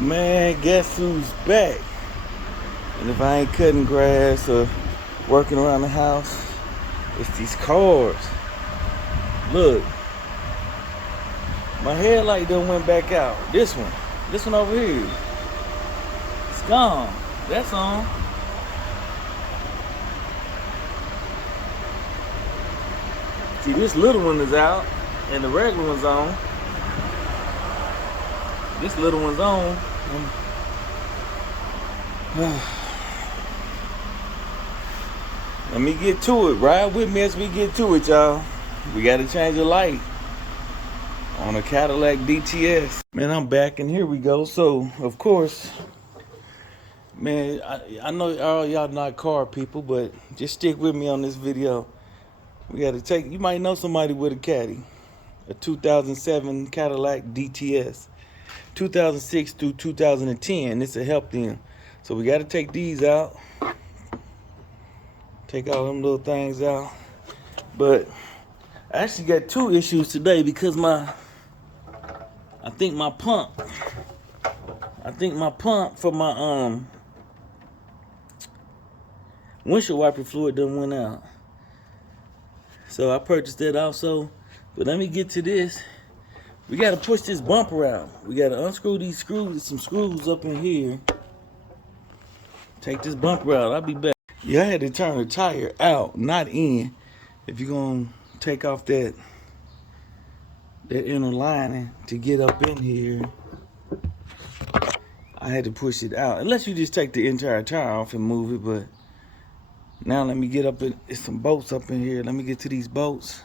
Man, guess who's back? And if I ain't cutting grass or working around the house, it's these cars. Look, my headlight done went back out. This one over here, it's gone. That's on. See, this little one is out, and the regular one's on. This little one's on. Let me get to it. Ride with me as we get to it, y'all. We got to change the light on a Cadillac DTS. Man, I'm back, and here we go. So, of course, man, I know all y'all not car people, but just stick with me on this video. We got to take, you might know somebody with a Caddy. A 2007 Cadillac DTS. 2006 through 2010. This will help them. So we got to take these out. Take all them little things out. But I actually got two issues today because I think my pump for my windshield wiper fluid done went out. So I purchased that also. But let me get to this. We got to push this bumper out. We got to unscrew these screws. There's some screws up in here. Take this bumper out. I'll be back. Yeah, I had to turn the tire out, not in. If you're going to take off that inner lining to get up in here, I had to push it out. Unless you just take the entire tire off and move it. But now let me get up. There's some bolts up in here. Let me get to these bolts.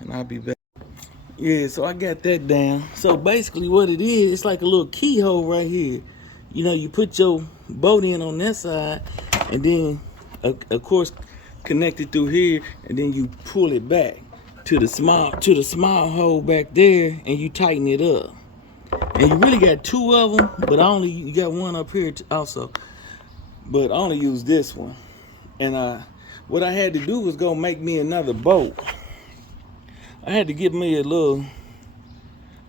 And I'll be back. Yeah, so I got that down. So basically what it is, it's like a little keyhole right here. You know, you put your bolt in on that side, and then, of course, connect it through here, and then you pull it back to the small hole back there, and you tighten it up. And you really got two of them, but you got one up here also. But I only use this one. And what I had to do was go make me another bolt. I had to get me a little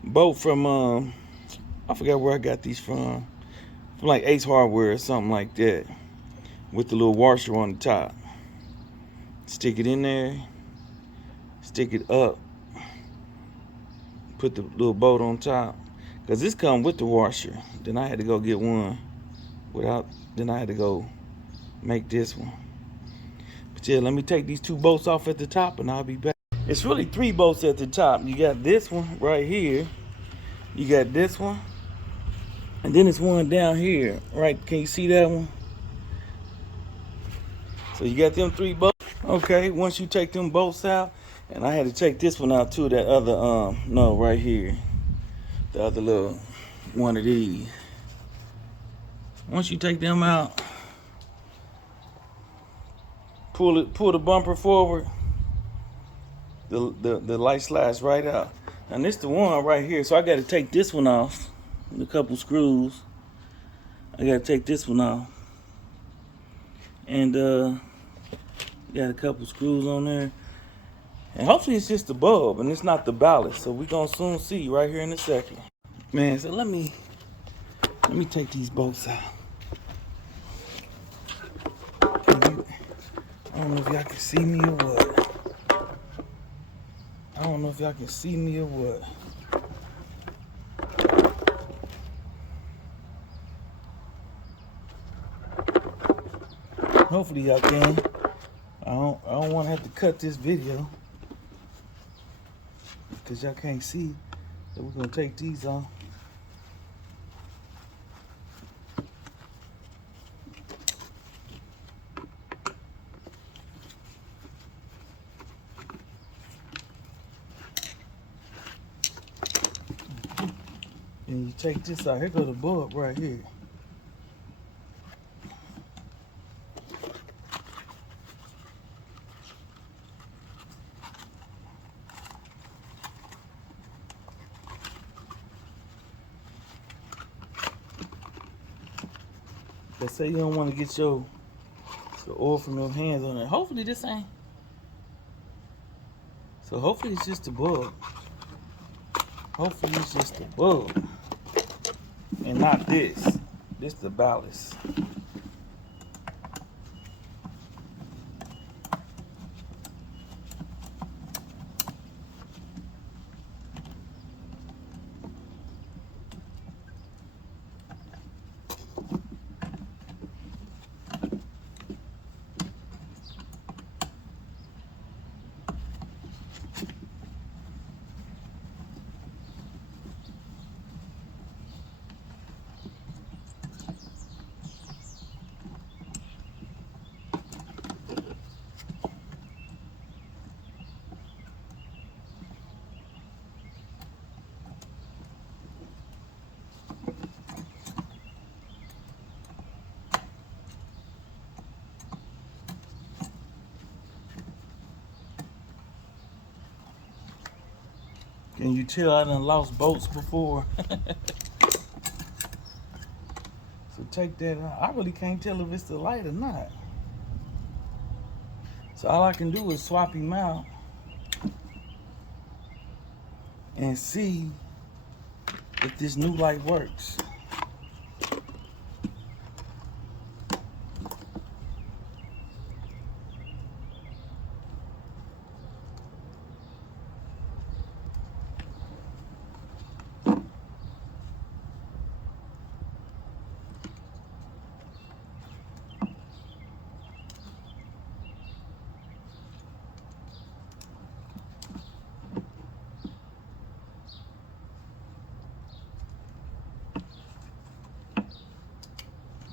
bolt from, I forgot where I got these from like Ace Hardware or something like that, with the little washer on the top. Stick it in there, stick it up, put the little bolt on top, because this come with the washer. Then I had to go get one then I had to go make this one. But yeah, let me take these two bolts off at the top and I'll be back. It's really three bolts at the top. You got this one right here. You got this one. And then it's one down here, right? Can you see that one? So you got them three bolts. Okay, once you take them bolts out, and I had to take this one out too, that other, no, right here. The other little one of these. Once you take them out, pull the bumper forward. The light slides right out. And this the one right here. So I got to take this one off. A couple screws. I got to take this one off. And got a couple screws on there. And hopefully it's just the bulb and it's not the ballast. So we're going to soon see right here in a second. Man, so let me take these bolts out. I don't know if y'all can see me or what. I don't know if y'all can see me or what. Hopefully y'all can. I don't want to have to cut this video because y'all can't see. So we're gonna take these off. And you take this out. Here go the bulb right here. Let's say you don't want to get the oil from your hands on it. Hopefully this ain't. So hopefully it's just a bulb. Hopefully it's just a bulb. and not this. This the ballast. Can you tell I done lost bolts before? So take that out. I really can't tell if it's the light or not. So all I can do is swap him out and see if this new light works.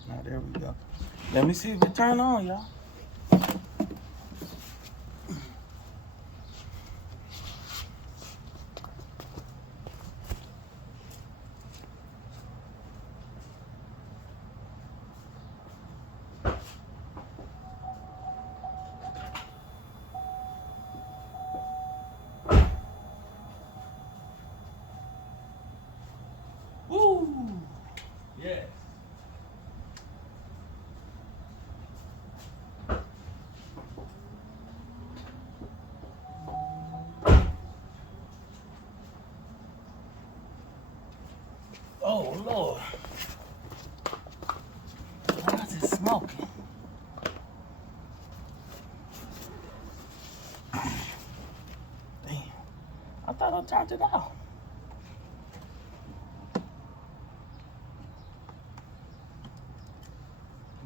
Now there we go. Let me see if it turn on, y'all. Woo! Yes. Oh Lord. Why is it smoking? Damn. I thought I turned it off.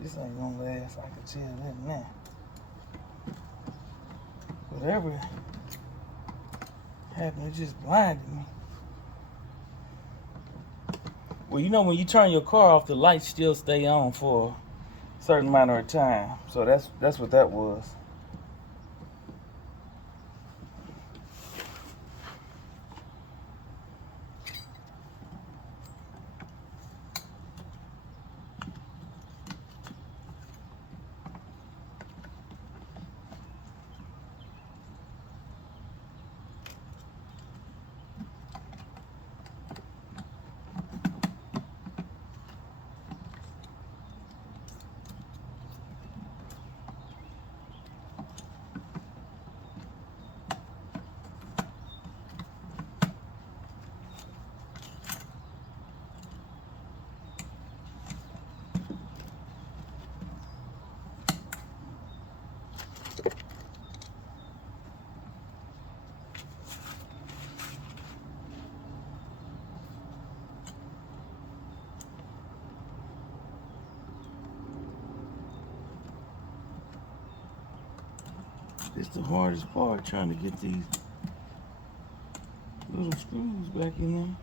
This ain't gonna last, I can tell that now. Whatever happened, it just blinded me. Well, you know when you turn your car off, the lights still stay on for a certain amount of time. So that's what that was. It's the hardest part, trying to get these little screws back in there.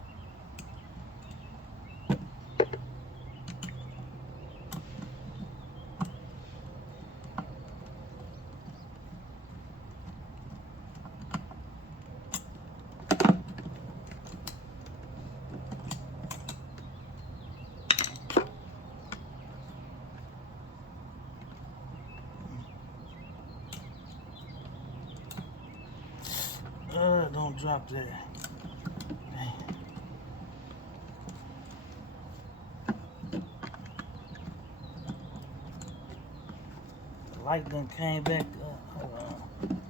Don't drop that. Dang. The light done came back up. Hold on.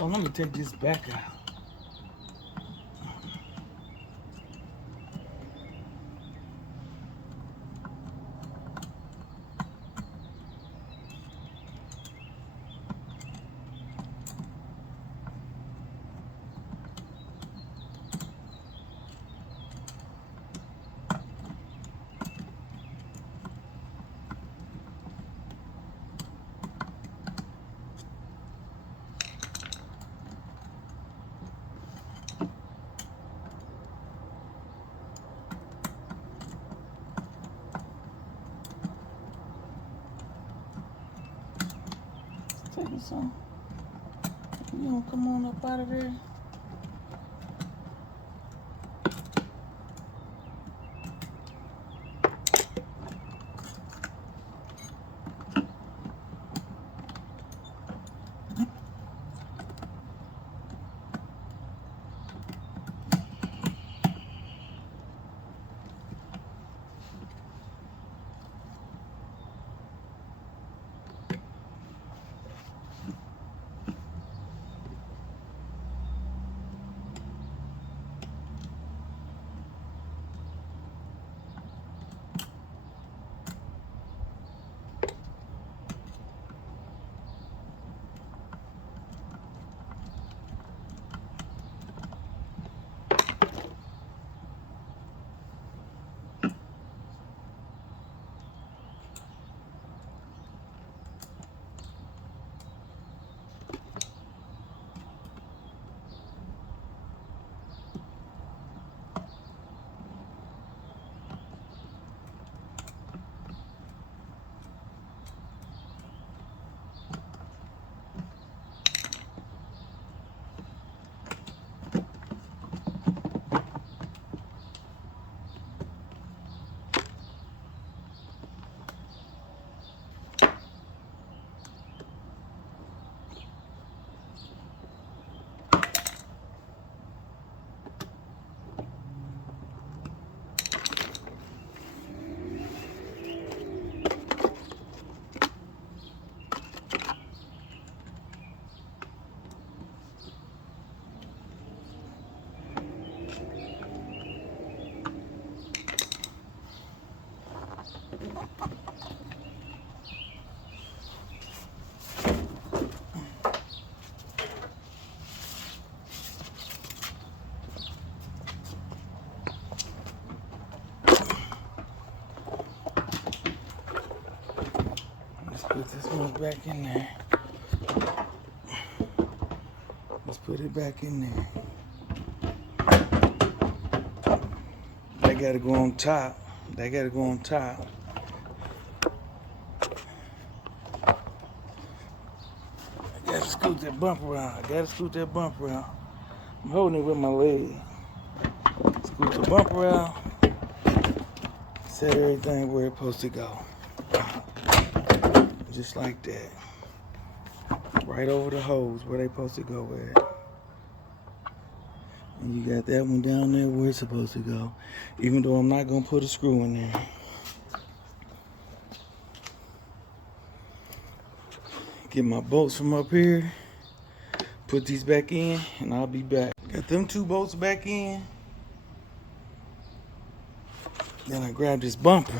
Oh, let me take this back out. or something? You don't come on up out of there. Put this one back in there. Let's put it back in there. That gotta go on top. That gotta go on top. I gotta scoot that bumper out. I gotta scoot that bumper out. I'm holding it with my leg. Scoot the bumper out. Set everything where it's supposed to go. Just like that. Right over the hose where they supposed to go at. And you got that one down there where it's supposed to go. Even though I'm not gonna put a screw in there. Get my bolts from up here. Put these back in and I'll be back. Got them 2 bolts back in. Then I grab this bumper.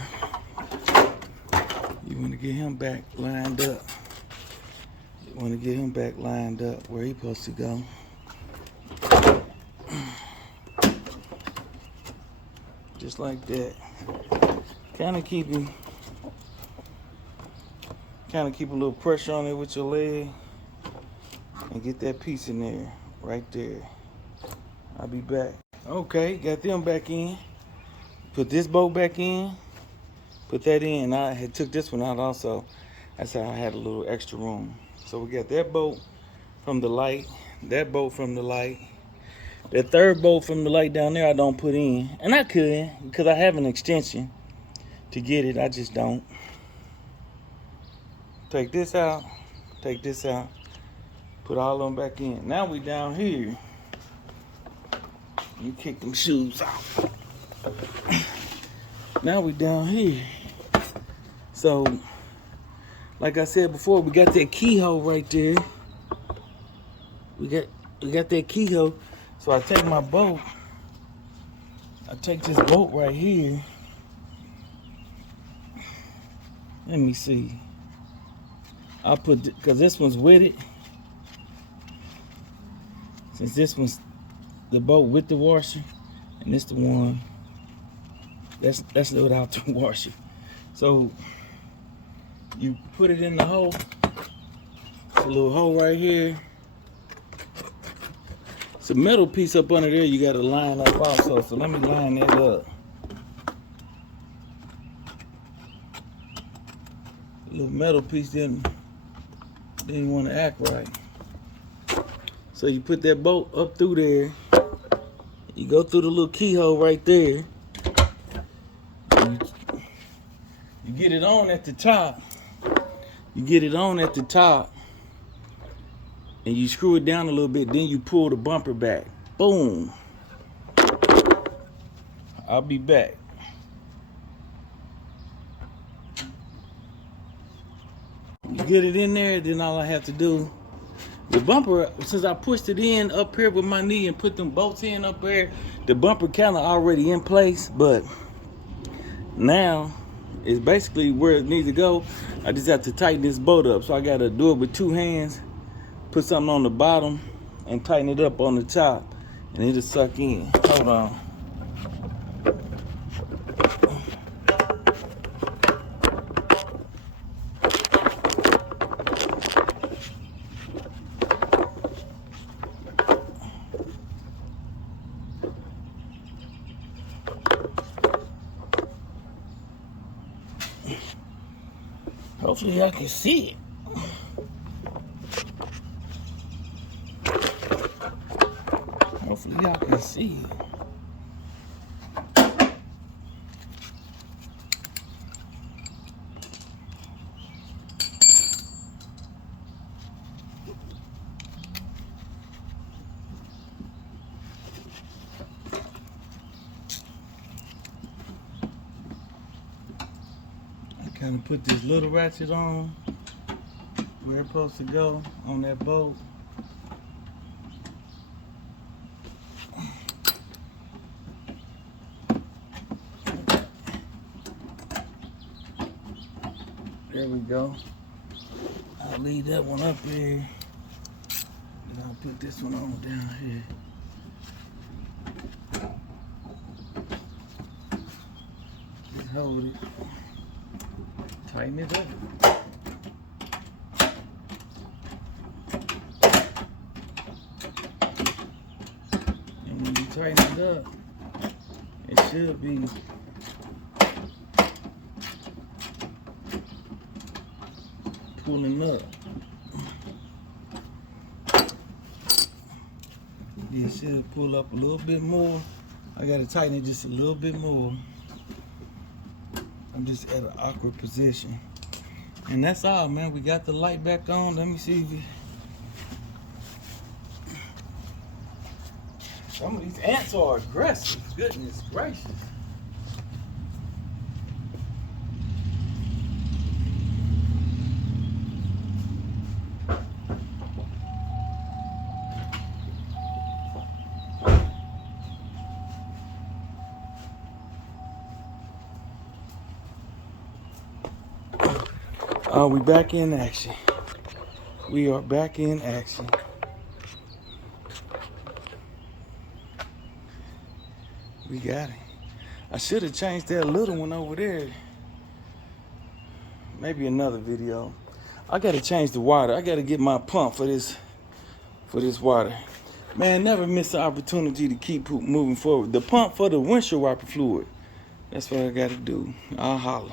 You want to get him back lined up. You want to get him back lined up where he's supposed to go. Just like that. Kind of keep a little pressure on it with your leg. And get that piece in there. Right there. I'll be back. Okay, got them back in. Put this bolt back in. Put that in. I had took this one out also. That's how I had a little extra room. So we got that bolt from the light, that bolt from the light. That third bolt from the light down there I don't put in. And I could, because I have an extension to get it. I just don't. Take this out, put all of them back in. Now we down here. You kick them shoes off. Now we down here. So, like I said before, we got that keyhole right there. We got that keyhole. So I take my bolt. I take this bolt right here. Let me see. I'll put, because this one's with it. Since this one's the bolt with the washer, and this the one that's without the washer. So you put it in the hole. It's a little hole right here. It's a metal piece up under there you gotta line up also. So let me line that up. A little metal piece then Then you want to act right. So you put that bolt up through there. You go through the little keyhole right there. You get it on at the top. You get it on at the top. And you screw it down a little bit. Then you pull the bumper back. Boom. I'll be back. You get it in there, then all I have to do, the bumper, since I pushed it in up here with my knee and put them bolts in up there, the bumper kind of already in place, but now it's basically where it needs to go. I just have to tighten this bolt up. So I got to do it with 2 hands, put something on the bottom and tighten it up on the top, and it'll suck in. Hold on. Hopefully y'all can see it. Hopefully y'all can see it. Kind of put this little ratchet on where it's supposed to go on that bolt. There we go. I'll leave that one up here. And I'll put this one on down here. Just hold it. Tighten it up. And when you tighten it up, it should be pulling up. It should pull up a little bit more. I gotta tighten it just a little bit more. I'm just at an awkward position. And that's all, man. We got the light back on. Let me see if some of these ants are aggressive. Goodness gracious. We back in action. We are back in action. We got it. I should have changed that little one over there. Maybe another video. I gotta change the water. I gotta get my pump for this water. Man, never miss the opportunity to keep moving forward. The pump for the windshield wiper fluid. That's what I gotta do. I'll holler.